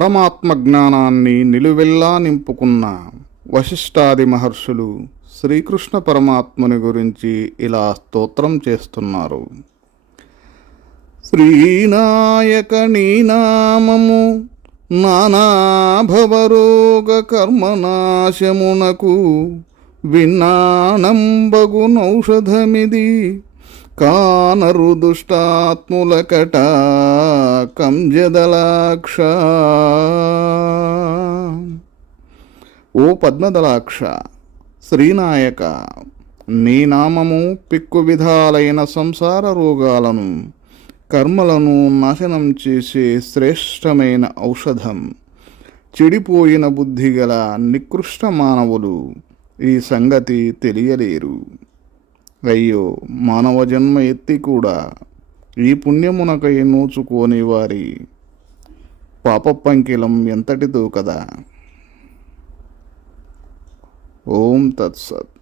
పరమాత్మ జ్ఞానాన్ని నిలువెల్లా నింపుకున్న వశిష్ఠాది మహర్షులు శ్రీకృష్ణ పరమాత్ముని గురించి ఇలా స్తోత్రం చేస్తున్నారు. శ్రీనాయక నీ నామము నానాభవరోగ కర్మనాశమునకు విన్నాణంబగునౌషధమిది కానరు దుష్టాత్ములకట కంజదలాక్ష. ఓ పద్మదలాక్ష, శ్రీనాయక, నీ నామము పిక్కు విధాలైన సంసార రోగాలను కర్మలను నాశనం చేసే శ్రేష్టమైన ఔషధం. చెడిపోయిన బుద్ధిగల నికృష్ట మానవులు ఈ సంగతి తెలియలేరు. అయ్యో, మానవ జన్మ ఎత్తి కూడా ఈ పుణ్యమునకై నోచుకోని వారి పాప పంకిలం ఎంతటిదో కదా. ఓం తత్సత్.